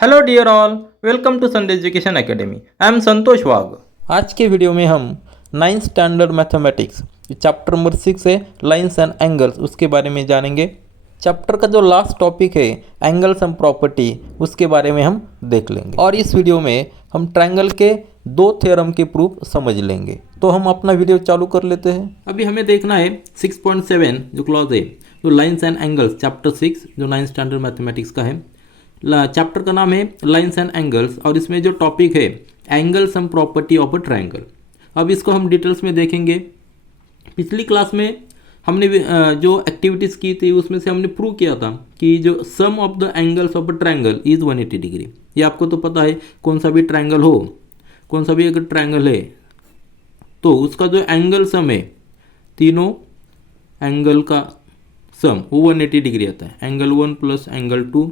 Hello dear all, welcome to Sunday education academy. I am Santosh Wagh. आज के video में हम 9th standard mathematics chapter number 6 है lines and angles, उसके बारे में जानेंगे। चैप्टर का जो लास्ट टॉपिक है एंगल्स एंड प्रॉपर्टी, उसके बारे में हम देख लेंगे। और इस वीडियो में हम ट्रायंगल के दो थ्योरम के प्रूफ समझ लेंगे। तो हम अपना वीडियो चालू कर लेते हैं। अभी हमें देखना है 6.7 जो क्लॉज है, जो लाइंस एंड एंगल्स, चैप्टर 6 जो 9th स्टैंडर्ड मैथमेटिक्स का है। चैप्टर का नाम है लाइंस एंड एंगल्स और इसमें जो टॉपिक है angles and property of a triangle. अब इसको हम डिटेल्स में देखेंगे। पिछली क्लास में हमने जो एक्टिविटीज़ की थी उसमें से हमने प्रूव किया था कि जो sum of the angles of a triangle is 180 degree. ये आपको तो पता है, कौन सा भी ट्रायंगल हो, कौन सा भी अगर ट्रायंगल है तो उसका जो एंगल सम है, तीनों एंगल का सम वो 180 डिग्री आता है। Angle 1 plus angle 2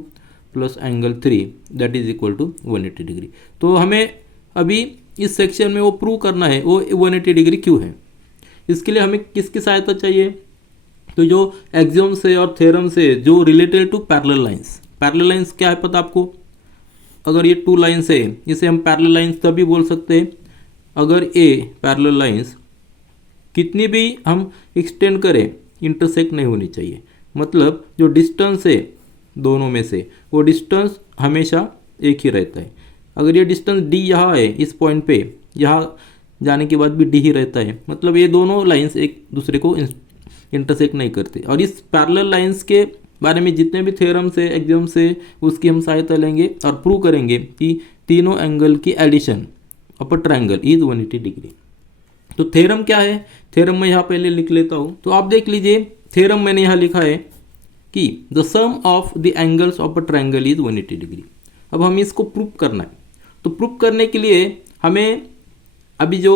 plus angle 3 that is equal to 180 degree. तो हमें अभी इस सेक्शन में वो प्रूव करना है वो 180 डिग्री क्यों है। इसके लिए हमें किसकी सहायता चाहिए? तो जो एक्सियोम से और थ्योरम से जो related to parallel lines. Parallel lines क्या है पता आपको? अगर ये टू लाइंस है इसे हम पैरेलल लाइंस तभी बोल सकते हैं अगर ये पैरेलल लाइंस कितनी भी हम एक्सटेंड करें इंटरसेक्ट नहीं होनी चाहिए। मतलब जो डिस्टेंस है दोनों में से वो डिस्टेंस हमेशा एक ही रहता है। अगर ये डिस्टेंस डी यहाँ है, इस पॉइंट पे यहाँ जाने के बाद भी डी ही रहता है, मतलब ये दोनों लाइंस एक दूसरे को इंटरसेक्ट नहीं करते। और इस पैरेलल लाइंस के बारे में जितने भी थ्योरम से एक्सियोम से उसकी हम सहायता लेंगे और प्रूव करेंगे कि तीनों एंगल की addition of a triangle is 180 degree. तो थ्योरम क्या है? थ्योरम मैं यहाँ पहले लिख लेता हूँ। तो आप देख लीजिए, थ्योरम मैंने यहाँ लिखा है कि the sum of the angles of a triangle is 180 degree. अब हमें इसको प्रूव करना है। तो प्रूव करने के लिए हमें अभी जो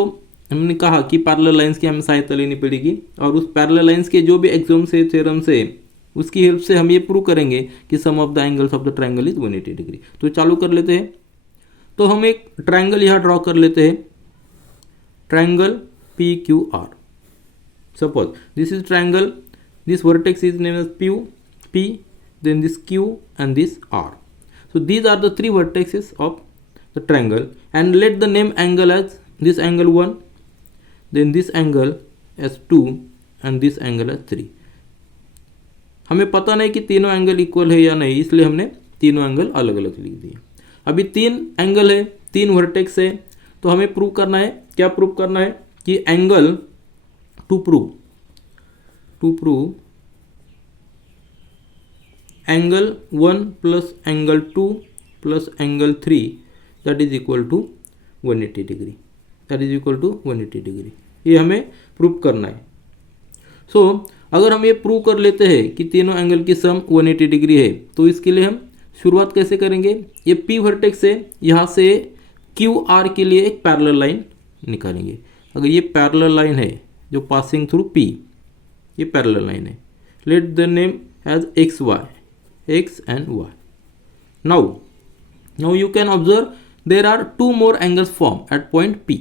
हमने कहा कि पैरेलल लाइंस की हमें सहायता लेनी पड़ेगी और उस पैरेलल लाइंस के जो भी एक्सियोम से थ्योरम से उसकी हेल्प से हम ये प्रूव करेंगे कि sum of the angles of the triangle is 180 degree. तो चालू कर लेते हैं। तो हम एक ट्रायंगल यहाँ ड्रॉ कर लेते हैं, triangle P Q R. Suppose this is triangle, this vertex is named as P, then this Q and this R. So these are the three vertices of the triangle, and let the name angle as this angle 1, then this angle as 2 and this angle as 3. हमें पता नहीं कि तीनों angle equal है या नहीं, इसलिए हमने तीनों एंगल अलग अलग लिख दिए। अभी तीन एंगल है, तीन वर्टेक्स है, तो हमें प्रूव करना है। क्या प्रूव करना है? कि angle to prove angle 1 plus angle 2 plus angle 3 that is equal to 180 degree, that is equal to 180 degree। ये हमें प्रूव करना है। सो अगर हम ये प्रूव कर लेते हैं कि तीनों एंगल की सम 180 डिग्री है, तो इसके लिए हम शुरुआत कैसे करेंगे? ये P वर्टेक्स है, यहाँ से QR के लिए एक पैरेलल लाइन निकालेंगे। अगर ये पैरेलल लाइन है जो पासिंग थ्रू P, ये पैरेलल लाइन है। Let the name as x and y. Now you can observe there are two more angles formed at point P.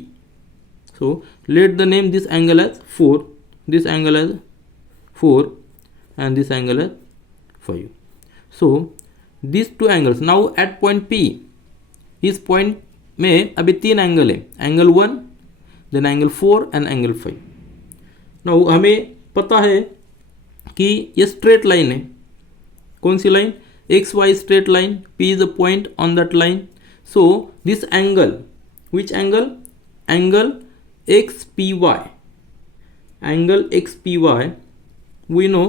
So let the name this angle as 4, this angle as 4 and this angle as 5. So these two angles now at point P, इस point में अभी तीन angle है, angle 1, then angle 4 and angle 5। now हमें पता है कि ये स्ट्रेट लाइन है। कौन सी line? X y straight line. P is a point on that line. So this angle, which angle? Angle XPY. Angle XPY, we know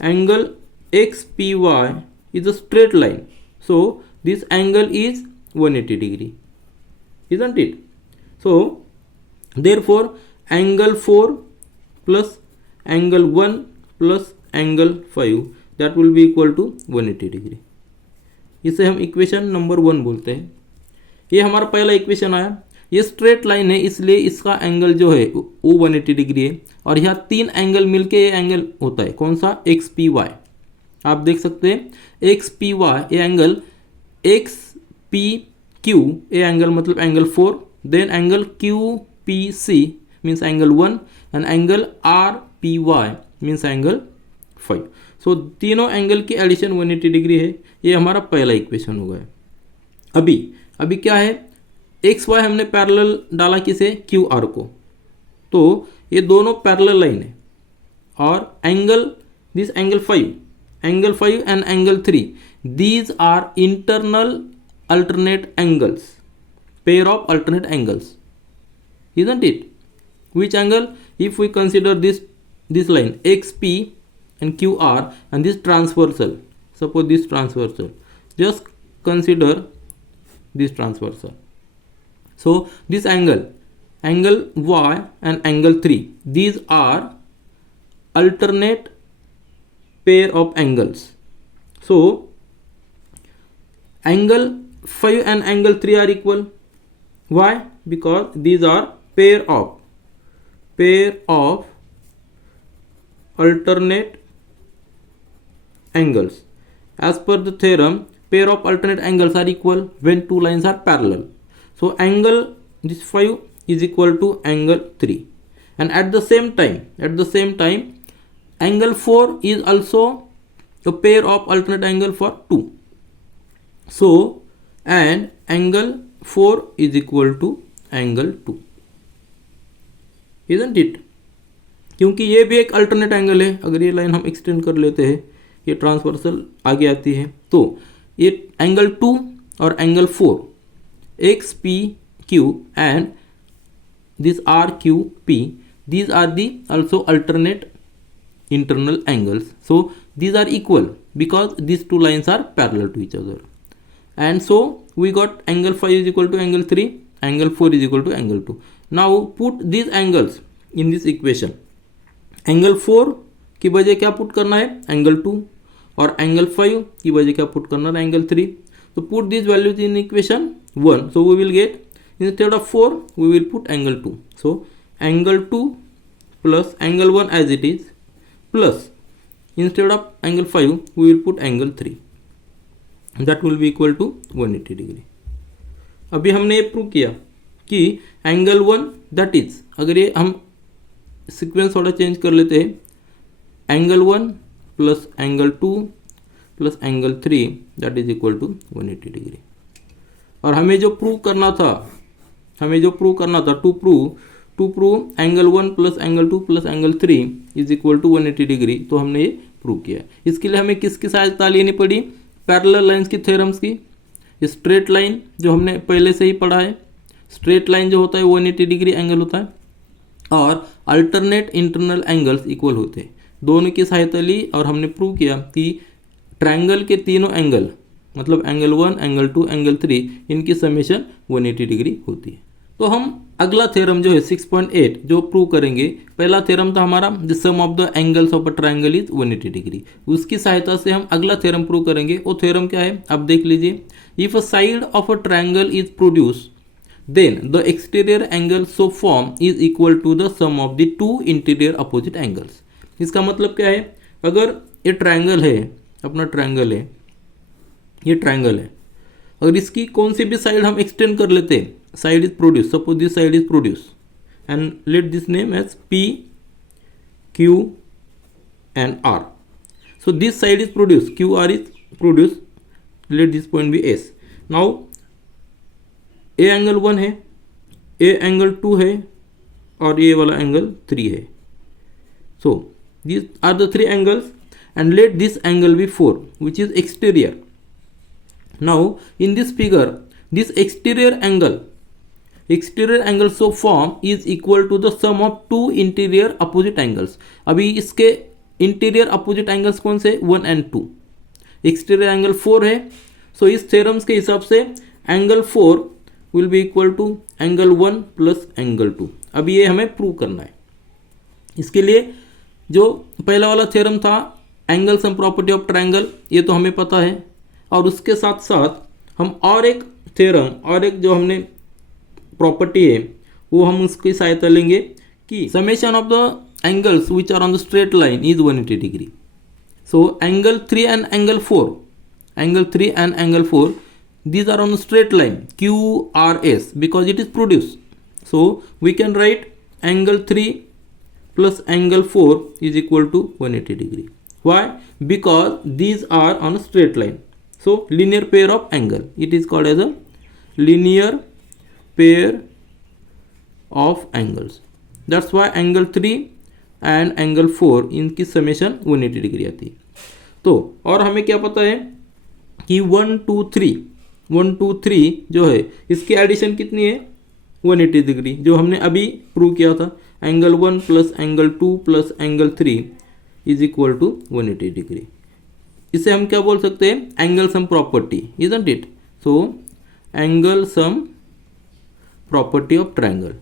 angle XPY is a straight line. So this angle is 180 degree, isn't it? So therefore angle 4 plus angle 1 plus angle 5 that will be equal to 180 degree. इसे हम equation number 1 बोलते हैं। ये हमारा पहला equation आया। ये straight line है इसलिए इसका एंगल जो है वो 180 डिग्री है और यहाँ तीन एंगल मिलके ये एंगल होता है। कौन सा? XPY। आप देख सकते हैं XPY ये एंगल, XPQ ये एंगल मतलब angle 4, then angle QPC means angle 1 and angle RPY means angle 5. So तीनों एंगल की एडिशन 180 डिग्री है। ये हमारा पहला इक्वेशन होगा। अभी क्या है, एक्स वाई हमने पैरेलल डाला किसे, क्यू आर को, तो ये दोनों पैरेलल लाइन है। और angle, this angle 5 and angle 3, these are internal alternate angles, pair of alternate angles, isn't it? Which angle? If we consider this line xp and qr and this transversal, suppose this transversal, just consider this transversal. So this angle y and angle 3, these are alternate pair of angles. So angle 5 and angle 3 are equal. Why? Because these are pair of alternate angles. As per the theorem, pair of alternate angles are equal when two lines are parallel. So angle this 5 is equal to angle 3, and at the same time angle 4 is also a pair of alternate angle for 2. So and angle 4 is equal to angle 2, isn't it? क्योंकि ये भी एक alternate angle है। अगर ये line हम extend कर लेते हैं, ये ट्रांसवर्सल आगे आती है, तो ये एंगल 2 और angle 4, X P Q and this R Q P, these are the also alternate internal angles. So these are equal because these two lines are parallel to each other. And so we got angle 5 is equal to angle 3, angle 4 is equal to angle 2. Now put these angles in this equation. Angle 4 की वजह क्या put करना है, angle 2, और angle 5 की वजह क्या put करना है, angle 3. So put these values in equation 1. So we will get, instead of 4 we will put angle 2. So angle 2 plus angle 1 as it is, plus instead of angle 5 we will put angle 3, that will be equal to 180 degree. अभी हमने ये prove किया कि angle 1 that is, अगर ये हम sequence थोड़ा change कर लेते हैं, angle 1 plus angle 2 plus angle 3 that is equal to 180 degree. और हमें जो प्रूव करना था to prove angle 1 plus angle 2 plus angle 3 is equal to 180 degree, तो हमने ये प्रूव किया. इसके लिए हमें किसकी सहायता लेनी पड़ी, पैरेलल लाइंस की थ्योरम्स की. स्ट्रेट लाइन जो हमने पहले से ही पढ़ा है, स्ट्रेट लाइन जो होता है 180 डिग्री एंगल होता है, और अल्टरनेट इंटरनल एंगल्स इक्वल होते हैं. दोनों की सहायता ली और हमने प्रूव किया कि ट्रायंगल के तीनों एंगल, मतलब एंगल 1, एंगल 2, एंगल 3, इनकी समेशन 180 डिग्री होती है. तो हम अगला थ्योरम जो है 6.8 जो प्रूव करेंगे, पहला थ्योरम था हमारा the sum of the angles of a triangle is 180 degree. उसकी सहायता से हम अगला थ्योरम प्रूव करेंगे. वो थ्योरम क्या है, आप देख लीजिए. If a side of a triangle is produce, then the exterior angle so form is equal to the sum of the two interior opposite angles. इसका मतलब क्या है, अगर ये ट्रायंगल है, अपना ट्रायंगल है, ये ट्रायंगल है, अगर इसकी कौन सी भी साइड हम एक्सटेंड कर लेते हैं, side is produce, suppose this side is produce and let this name as P, Q and R. So this side is produced, QR is produced, let this point be S. Now A angle 1 है, A angle 2 है, और ये वाला angle 3 है. So these are the three angles and let this angle be 4, which is exterior. Now in this figure, this exterior angle so form is equal to the sum of two interior opposite angles. अभी इसके interior opposite angles कौन से, 1 and 2. Exterior angle 4 है. सो इस theorems के हिसाब से angle 4 will be equal to angle 1 plus angle 2. अभी ये हमें प्रूव करना है. इसके लिए जो पहला वाला थ्योरम था angle sum property of triangle, ये तो हमें पता है, और उसके साथ साथ हम और एक थ्योरम, और एक जो हमने प्रॉपर्टी है, वो हम उसकी सहायता लेंगे कि summation of the angles which are on the straight line is 180 degree. So angle 3 and angle 4, these are on the straight line QRS because it is produced. So we can write angle 3 plus angle 4 is equal to 180 degree. Why? Because these are on a straight line. So linear pair of angle, it is called as a linear pair of angles. That's why angle 3 and angle 4 इनकी summation 180 degree आती है. तो और हमें क्या पता है कि 1 2 3 जो है इसकी एडिशन कितनी है 180 डिग्री, जो हमने अभी प्रूव किया था. Angle 1 plus angle 2 plus angle 3 is equal to 180 degree. इसे हम क्या बोल सकते हैं, angle sum property, isn't it. So angle sum property of triangle.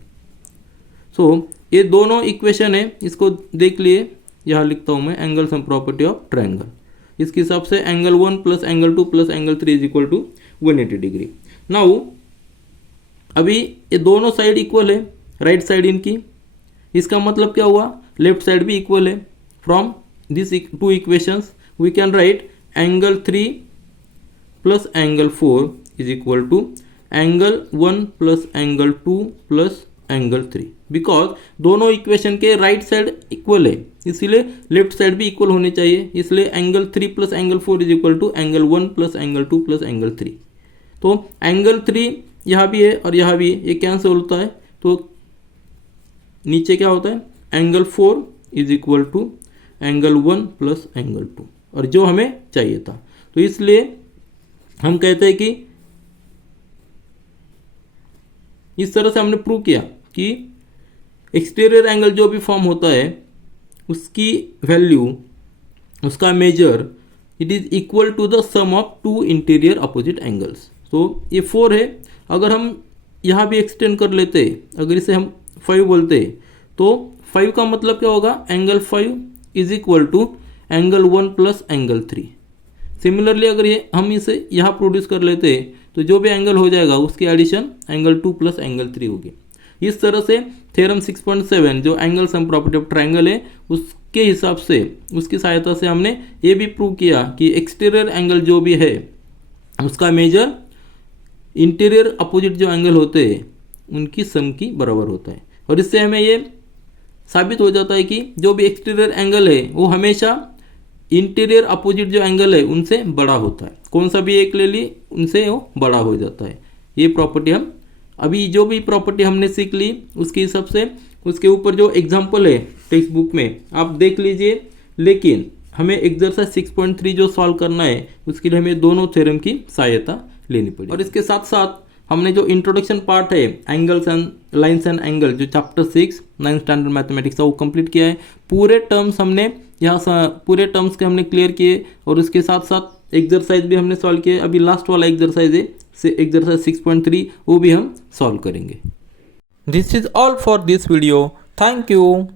So ये दोनों इक्वेशन है, इसको देख लिए, यहाँ लिखता हूँ मैं angle sum property of triangle. इसके हिसाब से angle 1 plus angle 2 plus angle 3 is equal to 180 degree. Now अभी ये दोनों साइड इक्वल है, राइट साइड इनकी. इसका मतलब क्या हुआ, लेफ्ट साइड भी इक्वल है. From this two equations we can write angle 3 plus angle 4 is equal to angle 1 plus angle 2 plus angle 3. Because दोनों इक्वेशन के राइट साइड इक्वल है, इसीलिए लेफ्ट साइड भी इक्वल होने चाहिए. इसलिए angle 3 plus angle 4 is equal to angle 1 plus angle 2 plus angle 3. तो angle 3 यहाँ भी है और यहाँ भी है, ये कैंसिल होता है. तो नीचे क्या होता है, angle 4 is equal to angle 1 plus angle 2, और जो हमें चाहिए था. तो इसलिए हम कहते हैं कि इस तरह से हमने प्रूव किया कि एक्सटीरियर एंगल जो भी फॉर्म होता है उसकी वैल्यू, उसका measure, it is equal to the sum of two interior opposite angles. तो ये 4 है. अगर हम यहाँ भी एक्सटेंड कर लेते, अगर इसे हम 5 बोलते, तो 5 का मतलब क्या होगा, angle 5 is equal to angle 1 plus angle 3. Similarly अगर ये हम इसे यहाँ प्रोड्यूस कर लेते तो जो भी एंगल हो जाएगा उसकी एडिशन एंगल 2 प्लस एंगल 3 होगी. इस तरह से थ्योरम 6.7 जो angle sum property of triangle है उसके हिसाब से, उसकी सहायता से हमने ये भी प्रूव किया कि एक्सटीरियर एंगल जो भी है उसका मेजर इंटीरियर अपोजिट जो एंगल होते हैं उनकी सम की बराबर होता है. और इससे हमें ये साबित हो जाता है कि जो भी एक्सटीरियर एंगल है वो हमेशा इंटीरियर अपोजिट जो एंगल है उनसे बड़ा होता है. कौन सा भी एक ले ली उनसे वो बड़ा हो जाता है. ये प्रॉपर्टी हम अभी जो भी प्रॉपर्टी हमने सीख ली उसके हिसाब से, उसके ऊपर जो एग्जांपल है टेक्स्ट बुक में आप देख लीजिए. लेकिन हमें एक्सरसाइज 6.3 जो सॉल्व करना है उसके लिए हमें दोनों थ्योरम की सहायता लेनी पड़ेगी. और इसके साथ साथ हमने जो इंट्रोडक्शन पार्ट है angles and lines and angle जो चैप्टर 6 9th स्टैंडर्ड मैथमेटिक्स का वो कंप्लीट किया है. पूरे टर्म्स हमने यहाँ पूरे टर्म्स के हमने क्लियर किए और उसके साथ साथ एक्सरसाइज भी हमने सॉल्व किए. अभी लास्ट वाला एक्सरसाइज है एक्सरसाइज 6.3, वो भी हम सॉल्व करेंगे. This is all for this video. Thank you.